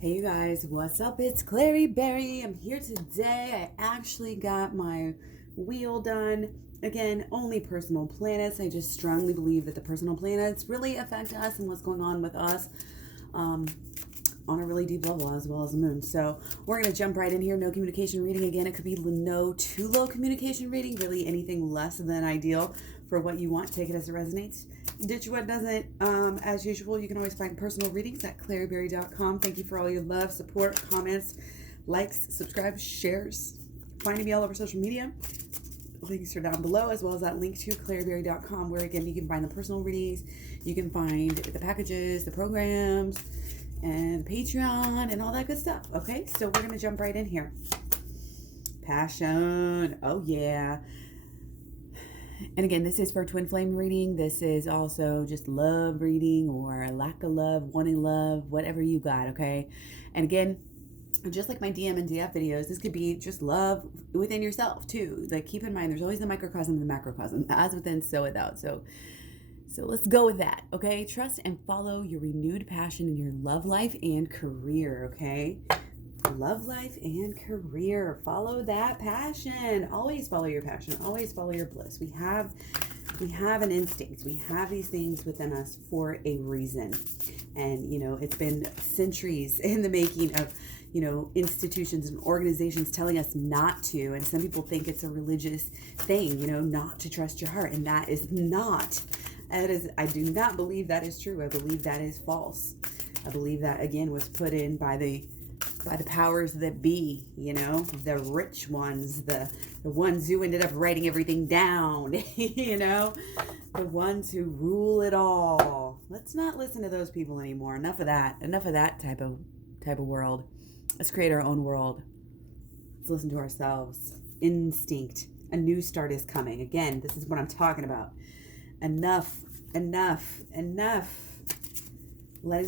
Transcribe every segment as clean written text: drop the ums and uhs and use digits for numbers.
Hey you guys, what's up? It's KlaireeBerry. I'm here today. I actually got my wheel done. Again, only personal planets. I just strongly believe that the personal planets really affect us and what's going on with us on a really deep level, as well as the moon. So we're going to jump right in here. No communication reading. Again, it could be no too low communication reading. Really anything less than ideal for what you want. Take it as it resonates. Ditch what doesn't. As usual, you can always find personal readings at KlaireeBerry.com. Thank you for all your love, support, comments, likes, subscribes, shares. Finding me all over social media. Links are down below, as well as that link to KlaireeBerry.com, where again you can find the personal readings, you can find the packages, the programs, and Patreon, and all that good stuff. Okay, so we're gonna jump right in here. Passion. Oh yeah. And again, this is for twin flame reading. This is also just love reading or lack of love, wanting love, whatever you got, okay? And again, just like my DM and DF videos, this could be just love within yourself too. Like, keep in mind, there's always the microcosm and the macrocosm. As within, so without. So let's go with that, okay? Trust and follow your renewed passion in your love life and career, okay? Love life and career. Follow that passion. Always follow your passion. Always follow your bliss. We have an instinct. We have these things within us for a reason. And, it's been centuries in the making of, institutions and organizations telling us not to. And some people think it's a religious thing, not to trust your heart. And that is not. I do not believe that is true. I believe that is false. I believe that, again, was put in by the powers that be, the rich ones, the ones who ended up writing everything down, the ones who rule it all. Let's not listen to those people anymore. Enough of that type of world. Let's create our own world. Let's listen to ourselves. Instinct. A new start is coming. Again, this is what I'm talking about. Enough. Letting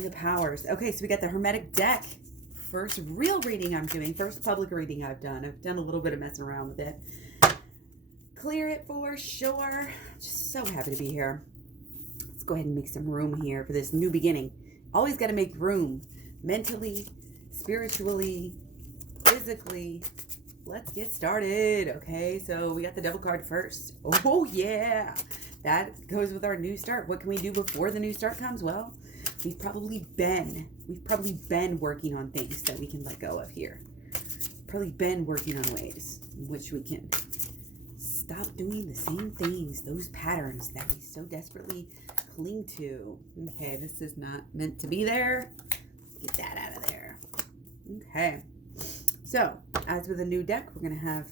the powers. Okay, so we got the Hermetic deck. First real reading I'm doing, first public reading I've done. I've done a little bit of messing around with it. Clear it for sure. Just so happy to be here. Let's go ahead and make some room here for this new beginning. Always got to make room. Mentally, spiritually, physically. Let's get started. Okay, so we got the Devil card first. Oh yeah. That goes with our new start. What can we do before the new start comes? Well, we've probably been working on things that we can let go of here. Probably been working on ways in which we can stop doing the same things, those patterns that we so desperately cling to. Okay, this is not meant to be there. Get that out of there. Okay. So, as with a new deck, we're going to have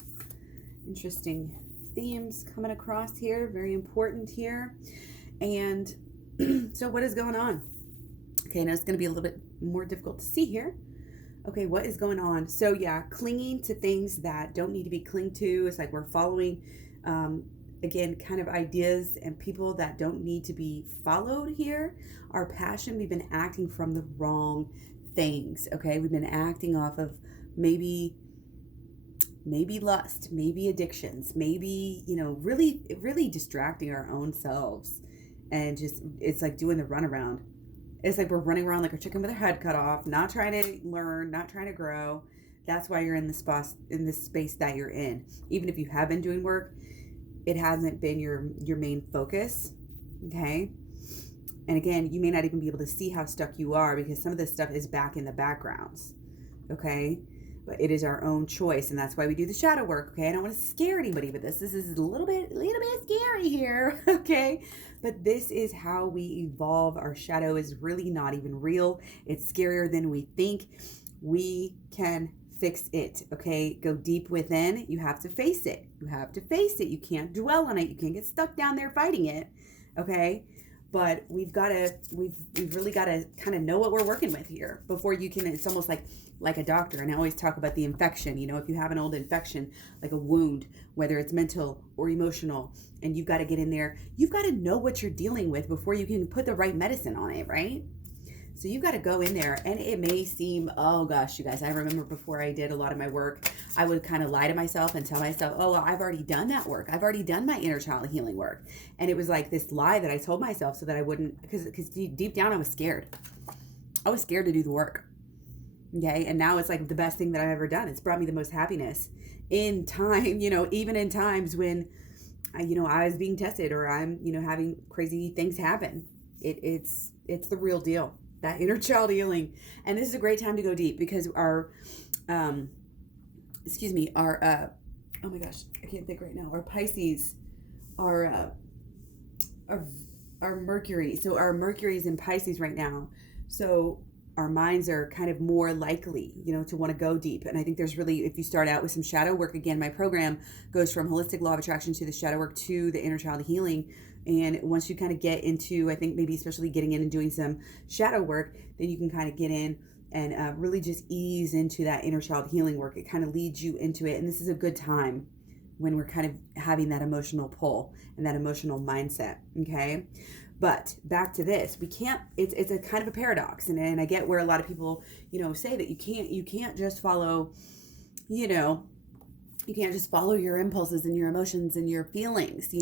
interesting themes coming across here. Very important here. And so what is going on? Okay, now it's going to be a little bit more difficult to see here. Okay, what is going on? So yeah, clinging to things that don't need to be clinged to. It's like we're following, again, kind of ideas and people that don't need to be followed here. Our passion, we've been acting from the wrong things, okay? We've been acting off of maybe lust, maybe addictions, maybe, really distracting our own selves. And just, it's like doing the runaround. It's like we're running around like a chicken with our head cut off, not trying to learn, not trying to grow. That's why you're in this space that you're in. Even if you have been doing work, it hasn't been your main focus, okay? And again, you may not even be able to see how stuck you are because some of this stuff is back in the backgrounds, okay? But it is our own choice, and that's why we do the shadow work, okay? I don't want to scare anybody with this. This is a little bit scary here, okay? But this is how we evolve. Our shadow is really not even real. It's scarier than we think. We can fix it, okay? Go deep within. You have to face it. You can't dwell on it. You can't get stuck down there fighting it, okay? But we've really got to kind of know what we're working with here before you can. It's almost like a doctor. And I always talk about the infection. If you have an old infection, like a wound, whether it's mental or emotional, and you've got to get in there, you've got to know what you're dealing with before you can put the right medicine on it, right? So you've got to go in there, and it may seem, oh gosh, you guys, I remember before I did a lot of my work, I would kind of lie to myself and tell myself, oh, well, I've already done that work. I've already done my inner child healing work. And it was like this lie that I told myself so that I wouldn't, because deep down I was scared. I was scared to do the work. Okay. And now it's like the best thing that I've ever done. It's brought me the most happiness in time, you know, even in times when, I was being tested or I'm, having crazy things happen. It's the real deal, that inner child healing. And this is a great time to go deep because our, oh my gosh, I can't think right now. Our Pisces, our Mercury. So our Mercury is in Pisces right now. So our minds are kind of more likely, to want to go deep. And I think there's really, if you start out with some shadow work, again, my program goes from holistic law of attraction to the shadow work to the inner child healing. And once you kind of get into, I think maybe especially getting in and doing some shadow work, then you can kind of get in and really just ease into that inner child healing work. It kind of leads you into it. And this is a good time when we're kind of having that emotional pull and that emotional mindset. Okay. But back to this, we can't, it's a kind of a paradox. And I get where a lot of people, say that you can't just follow, you can't just follow your impulses and your emotions and your feelings.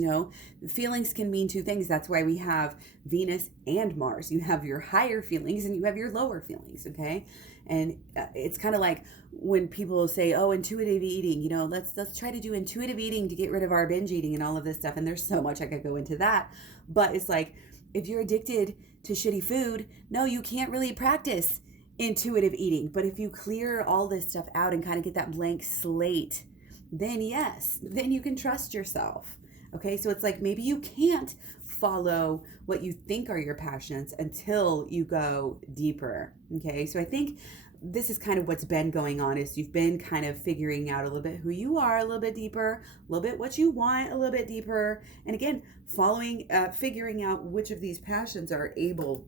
Feelings can mean two things. That's why we have Venus and Mars. You have your higher feelings and you have your lower feelings. Okay. And it's kind of like when people say, oh, intuitive eating, let's try to do intuitive eating to get rid of our binge eating and all of this stuff. And there's so much I could go into that, but it's like, if you're addicted to shitty food, no, you can't really practice intuitive eating. But if you clear all this stuff out and kind of get that blank slate, then yes, then you can trust yourself. Okay, so it's like maybe you can't follow what you think are your passions until you go deeper. Okay, so I think this is kind of what's been going on, is you've been kind of figuring out a little bit who you are a little bit deeper, a little bit what you want a little bit deeper. And again, figuring out which of these passions are able,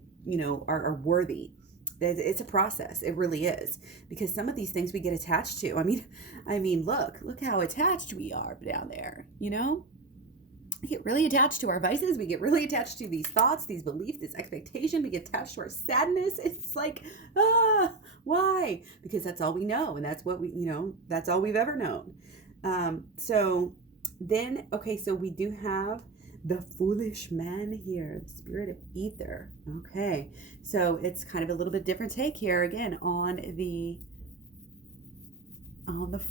are worthy. It's a process. It really is. Because some of these things we get attached to. I mean, look how attached we are down there, We get really attached to our vices. We get really attached to these thoughts, these beliefs, this expectation. We get attached to our sadness. It's like, why? Because that's all we know. And that's what that's all we've ever known. So we do have the foolish man here, the spirit of ether. Okay. So it's kind of a little bit different take here again on the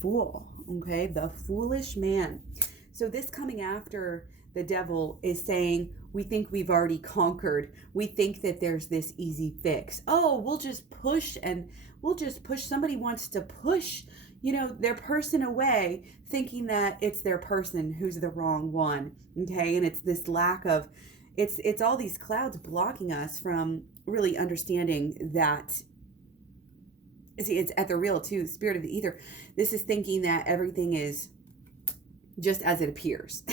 fool. Okay. The foolish man. So this coming after the devil is saying, we think we've already conquered. We think that there's this easy fix. Oh, we'll just push. Somebody wants to push, their person away, thinking that it's their person who's the wrong one. Okay. And it's this lack of, it's all these clouds blocking us from really understanding that. See, it's at the real too, spirit of the ether. This is thinking that everything is just as it appears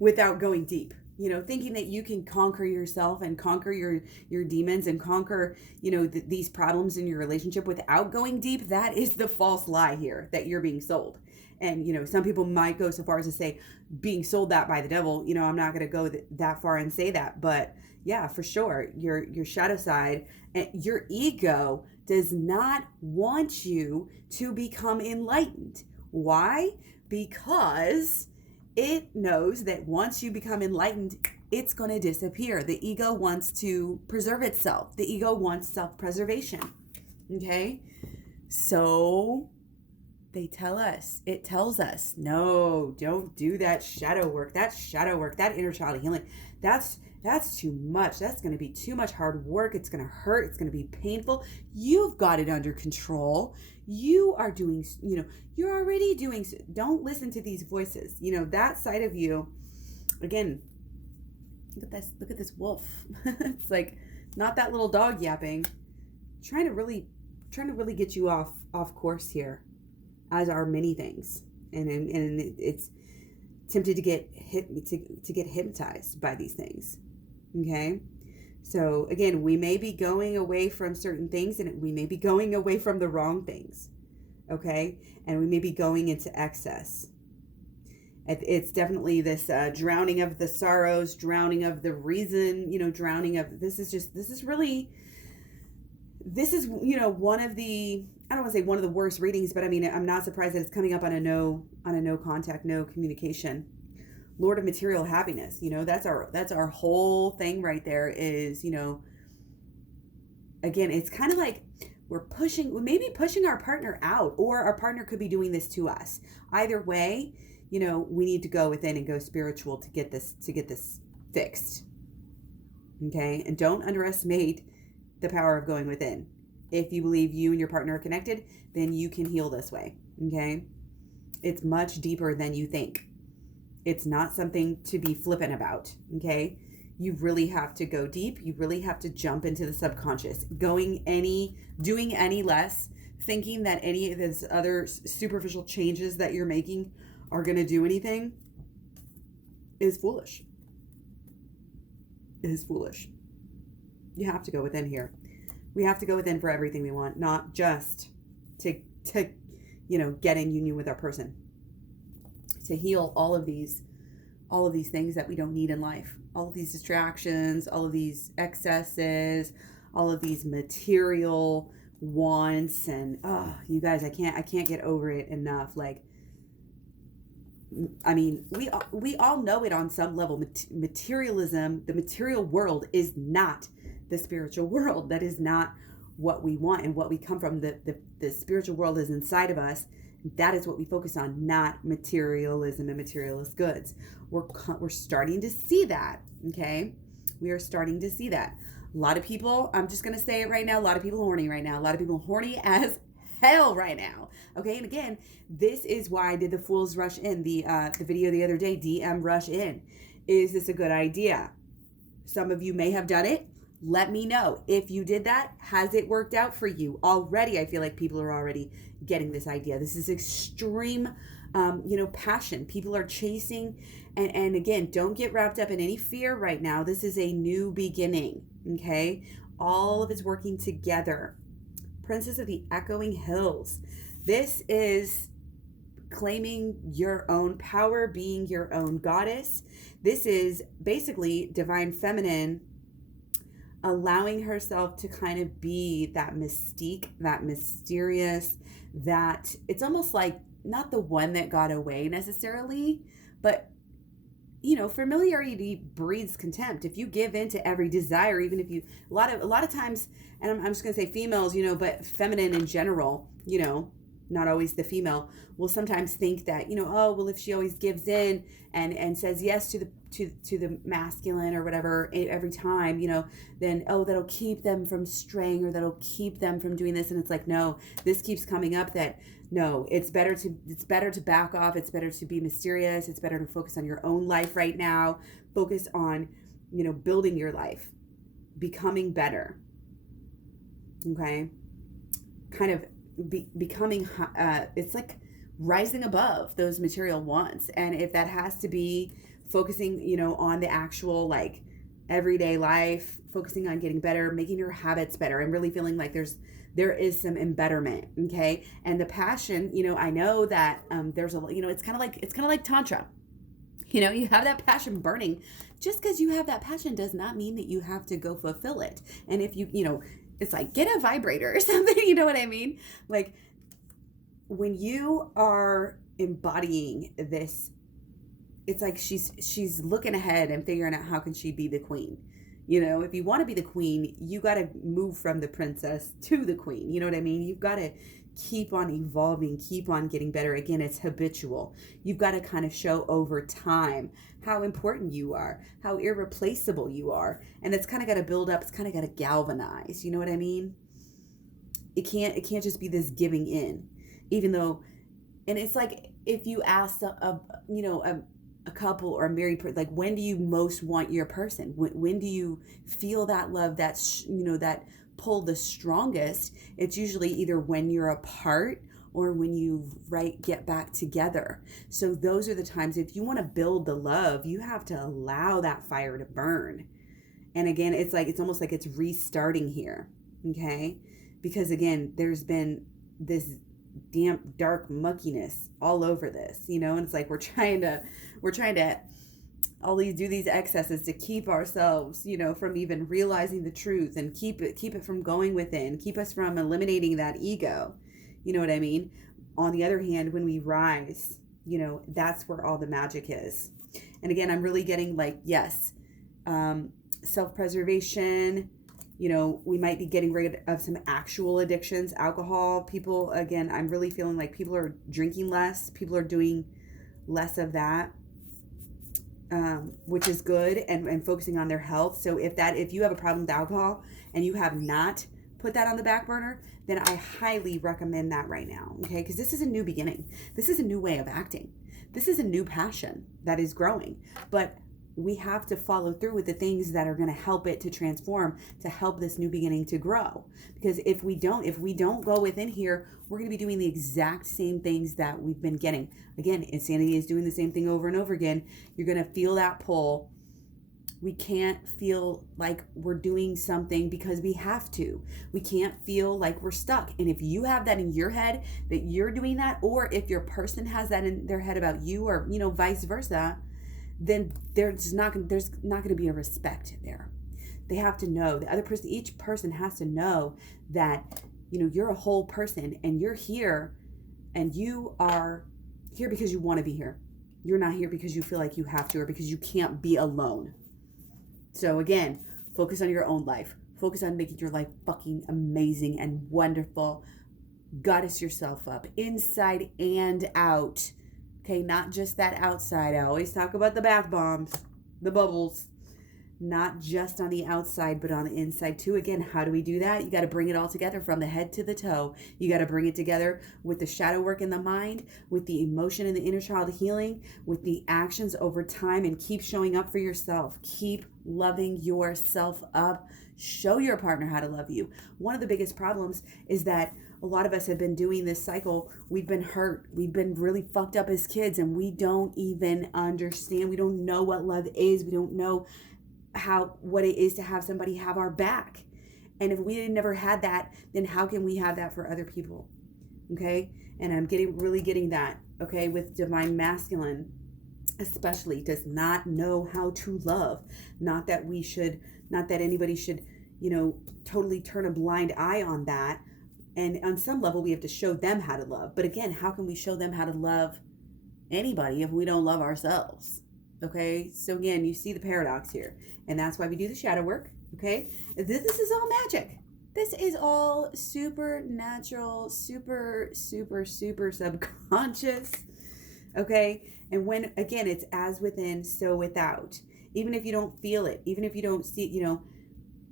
without going deep, thinking that you can conquer yourself and conquer your demons and conquer, these problems in your relationship without going deep. That is the false lie here that you're being sold. And, some people might go so far as to say being sold that by the devil. I'm not going to go that far and say that, but yeah, for sure. Your shadow side and your ego does not want you to become enlightened. Why? Because it knows that once you become enlightened, it's going to disappear. The ego wants to preserve itself. The ego wants self-preservation. Okay? So it tells us, no, don't do that shadow work, that inner child healing. That's too much. That's going to be too much hard work. It's going to hurt. It's going to be painful. You've got it under control. You are doing, you're already doing, don't listen to these voices. That side of you, again, look at this wolf. It's like not that little dog yapping, trying to really get you off course here, as are many things. And it's tempted to get hypnotized by these things. Okay. So again, we may be going away from certain things and we may be going away from the wrong things. Okay. And we may be going into excess. It's definitely this drowning of the sorrows, drowning of the reason, drowning of, this is one of the, I don't want to say one of the worst readings, but I'm not surprised that it's coming up on a no contact, no communication. Lord of material happiness, that's our whole thing right there is, again, it's kind of like maybe pushing our partner out, or our partner could be doing this to us. Either way, we need to go within and go spiritual to get this fixed. Okay? And don't underestimate the power of going within. If you believe you and your partner are connected, then you can heal this way. Okay? It's much deeper than you think. It's not something to be flippant about. Okay? You really have to go deep. You really have to jump into the subconscious. Doing any less, thinking that any of these other superficial changes that you're making are going to do anything is foolish. It is foolish. You have to go within here. We have to go within for everything we want, not just to get in union with our person. To heal all of these things that we don't need in life. All of these distractions, all of these excesses, all of these material wants, and you guys, I can't get over it enough. Like, I mean, we all know it on some level. Materialism, the material world, is not the spiritual world. That is not what we want and what we come from. The spiritual world is inside of us. That is what we focus on, not materialism and materialist goods. We're starting to see that, okay? We are starting to see that. A lot of people, I'm just going to say it right now, a lot of people horny right now. A lot of people horny as hell right now, okay? And again, this is why I did the Fools Rush In, the video the other day, DM Rush In. Is this a good idea? Some of you may have done it. Let me know. If you did that, has it worked out for you? Already, I feel like people are already getting this idea. This is extreme, passion. People are chasing. And again, don't get wrapped up in any fear right now. This is a new beginning, okay? All of it's working together. Princess of the Echoing Hills. This is claiming your own power, being your own goddess. This is basically divine feminine allowing herself to kind of be that mystique, that mysterious, that it's almost like not the one that got away necessarily, but familiarity breeds contempt. If you give in to every desire, even if you, a lot of times, and I'm just going to say females, but feminine in general, not always the female, will sometimes think that, if she always gives in and says yes to the masculine or whatever every time, then, that'll keep them from straying, or that'll keep them from doing this. And it's like, no, this keeps coming up that no, it's better to back off. It's better to be mysterious. It's better to focus on your own life right now. Focus on, building your life, becoming better. Okay. Kind of becoming, it's like rising above those material wants. And if that has to be focusing, on the actual like everyday life, focusing on getting better, making your habits better, and really feeling like there is some embetterment, okay? And the passion, I know that there's a, it's kind of like Tantra. You have that passion burning. Just because you have that passion does not mean that you have to go fulfill it. And if you, it's like, get a vibrator or something, you know what I mean? Like, when you are embodying this, it's like she's looking ahead and figuring out how can she be the queen. If you want to be the queen, you got to move from the princess to the queen. You know what I mean? You've got to keep on evolving, keep on getting better. Again, it's habitual. You've got to kind of show over time how important you are, how irreplaceable you are. And it's kind of got to build up. It's kind of got to galvanize. You know what I mean? It can't just be this giving in, even though, and it's like, if you ask a couple or a married person, like, when do you most want your person? When do you feel that love, that pull the strongest? It's usually either when you're apart or when you get back together. So those are the times, if you want to build the love, you have to allow that fire to burn. And again, it's almost like it's restarting here, okay? Because again, there's been this damp, dark muckiness all over this, and it's like we're trying to do these excesses to keep ourselves, from even realizing the truth, and keep it from going within, keep us from eliminating that ego. You know what I mean? On the other hand, when we rise, that's where all the magic is. And again, I'm really getting like, yes, self-preservation, You know, we might be getting rid of some actual addictions. Alcohol, people, again, I'm really feeling like people are drinking less. People are doing less of that, which is good, and focusing on their health. So if you have a problem with alcohol and you have not put that on the back burner, then I highly recommend that right now. Okay. Because this is a new beginning. This is a new way of acting. This is a new passion that is growing, but we have to follow through with the things that are going to help it to transform, to help this new beginning to grow. Because if we don't go within here, we're going to be doing the exact same things that we've been getting. Again, insanity is doing the same thing over and over again. You're going to feel that pull. We can't feel like we're doing something because we have to. We can't feel like we're stuck. And if you have that in your head that you're doing that, or if your person has that in their head about you, or, you know, vice versa, then there's not going to be a respect there. They have to know, the other person, each person has to know that, you know, you're a whole person and you're here, and you are here because you want to be here. You're not here because you feel like you have to, or because you can't be alone. So again, focus on your own life. Focus on making your life fucking amazing and wonderful. Goddess yourself up, inside and out. Okay, not just that outside. I always talk about the bath bombs, the bubbles. Not just on the outside, but on the inside too. Again, how do we do that? You got to bring it all together from the head to the toe. You got to bring it together with the shadow work in the mind, with the emotion and the inner child healing, with the actions over time, and keep showing up for yourself. Keep loving yourself up. Show your partner how to love you. One of the biggest problems is that a lot of us have been doing this cycle. We've been hurt. We've been really fucked up as kids, and we don't even understand. We don't know what love is. We don't know what it is to have somebody have our back. And if we never had that, then how can we have that for other people? Okay. And I'm really getting that. Okay. With divine masculine, especially, does not know how to love. Not that anybody should, you know, totally turn a blind eye on that. And on some level, we have to show them how to love. But again, how can we show them how to love anybody if we don't love ourselves? Okay, so again, you see the paradox here, and that's why we do the shadow work. Okay, this is all magic. This is all supernatural, super subconscious. Okay, and when, again, it's as within, so without. Even if you don't feel it, even if you don't see it, you know,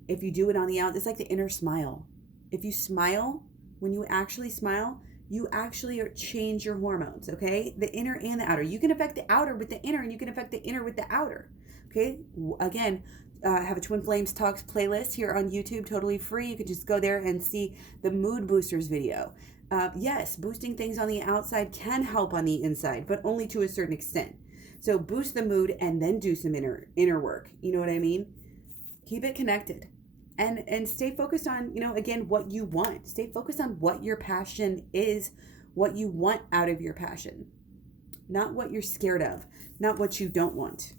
if you do it on the out, it's like the inner smile. If you smile, when you actually smile, you actually change your hormones, okay? The inner and the outer. You can affect the outer with the inner, and you can affect the inner with the outer, okay? Again, I have a Twin Flames Talks playlist here on YouTube, totally free. You can just go there and see the Mood Boosters video. Yes, boosting things on the outside can help on the inside, but only to a certain extent. So boost the mood and then do some inner work. You know what I mean? Keep it connected. And stay focused on, you know, again, what you want. Stay focused on what your passion is, what you want out of your passion. Not what you're scared of, not what you don't want.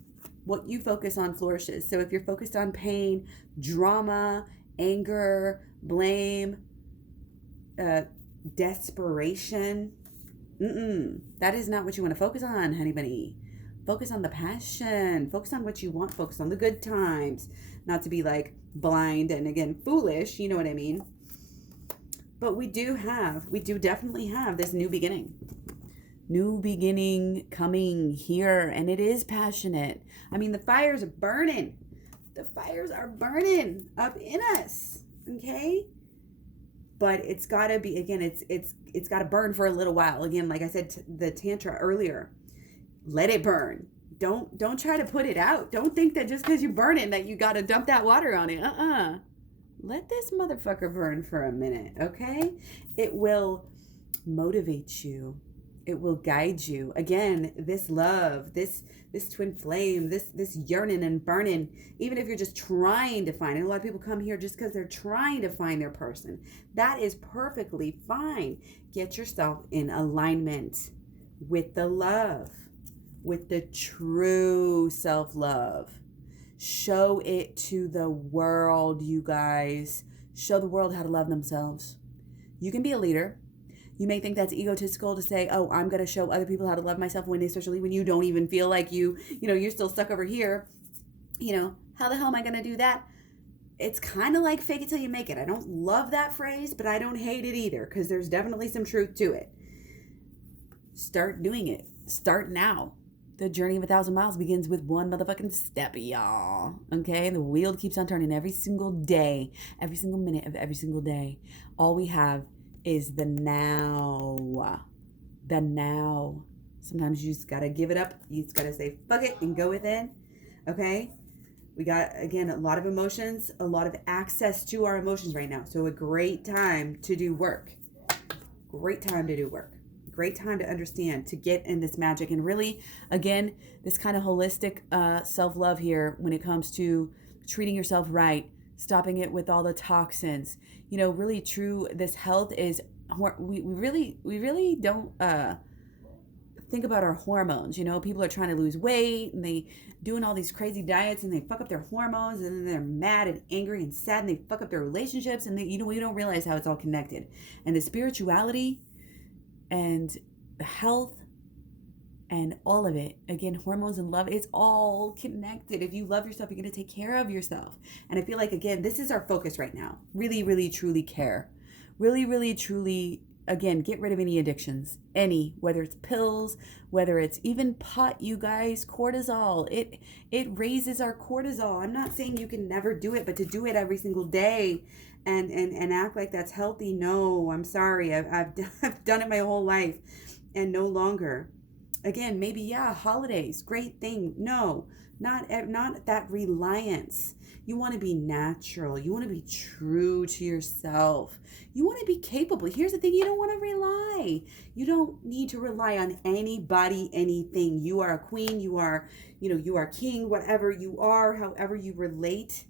What you focus on flourishes. So if you're focused on pain, drama, anger, blame, desperation, that is not what you want to focus on, honey bunny. Focus on the passion. Focus on what you want. Focus on the good times. Not to be like blind and, again, foolish. You know what I mean? But we do definitely have this new beginning. New beginning coming here. And it is passionate. I mean, the fires are burning. The fires are burning up in us. Okay? But it's got to be, again, it's got to burn for a little while. Again, like I said, the Tantra earlier. Let it burn. Don't try to put it out. Don't think that just because you burn it that you got to dump that water on it. Let this motherfucker burn for a minute, okay? It will motivate you. It will guide you. Again, this love, this twin flame, this yearning and burning, even if you're just trying to find it. A lot of people come here just because they're trying to find their person. That is perfectly fine. Get yourself in alignment with the love. With the true self-love. Show it to the world, you guys. Show the world how to love themselves. You can be a leader. You may think that's egotistical to say, oh, I'm going to show other people how to love myself, especially when you don't even feel like you're still stuck over here. How the hell am I going to do that? it's kind of like fake it till you make it. I don't love that phrase, but I don't hate it either, because there's definitely some truth to it. Start doing it. Start now. The journey of 1,000 miles begins with one motherfucking step, y'all. Okay? The wheel keeps on turning every single day, every single minute of every single day. All we have is the now. The now. Sometimes you just got to give it up. You just got to say, fuck it, and go within. Okay? We got, again, a lot of emotions, a lot of access to our emotions right now. So a great time to do work. Great time to do work. Great time to understand, to get in this magic. And really, again, this kind of holistic self-love here when it comes to treating yourself right, stopping it with all the toxins. You know, really true, this health is, we really don't think about our hormones. You know, people are trying to lose weight and they doing all these crazy diets and they fuck up their hormones, and then they're mad and angry and sad and they fuck up their relationships, and we don't realize how it's all connected. And the spirituality and the health and all of it, again, hormones and love, it's all connected. If you love yourself, you're going to take care of yourself. And I feel like, again, this is our focus right now. Really, really, truly care. Really, really, truly, again, get rid of any addictions. Whether it's pills, whether it's even pot, you guys, cortisol. It raises our cortisol. I'm not saying you can never do it, but to do it every single day and act like that's healthy. No, I'm sorry. I've done it my whole life and no longer. Again, maybe, holidays, great thing. No, not that reliance. You want to be natural. You want to be true to yourself. You want to be capable. Here's the thing. You don't want to rely. You don't need to rely on anybody, anything. You are a queen. You are king, whatever you are, however you relate.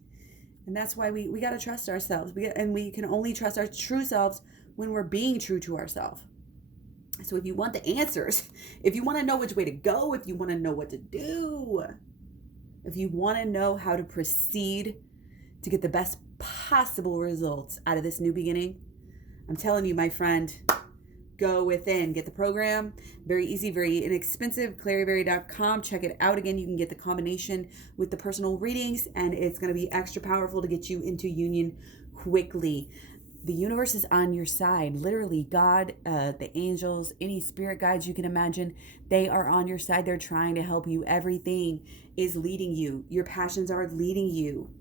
And that's why we got to trust ourselves. We can only trust our true selves when we're being true to ourselves. So if you want the answers, if you want to know which way to go, if you want to know what to do, if you want to know how to proceed to get the best possible results out of this new beginning, I'm telling you, my friend, go within. Get the program. Very easy, very inexpensive. KlaireeBerry.com. Check it out. Again, you can get the combination with the personal readings, and it's going to be extra powerful to get you into union quickly. The universe is on your side. Literally, God, the angels, any spirit guides you can imagine, they are on your side. They're trying to help you. Everything is leading you. Your passions are leading you.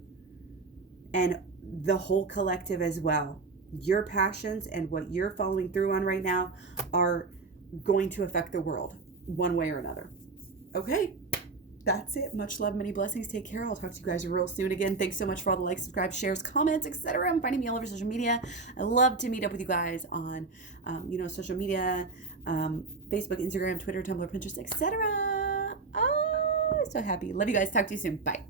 And the whole collective as well. Your passions and what you're following through on right now are going to affect the world one way or another. Okay. That's it. Much love, many blessings. Take care. I'll talk to you guys real soon again. Thanks so much for all the likes, subscribes, shares, comments, etc. I'm finding me all over social media. I love to meet up with you guys on, social media, Facebook, Instagram, Twitter, Tumblr, Pinterest, etc. Oh, so happy. Love you guys. Talk to you soon. Bye.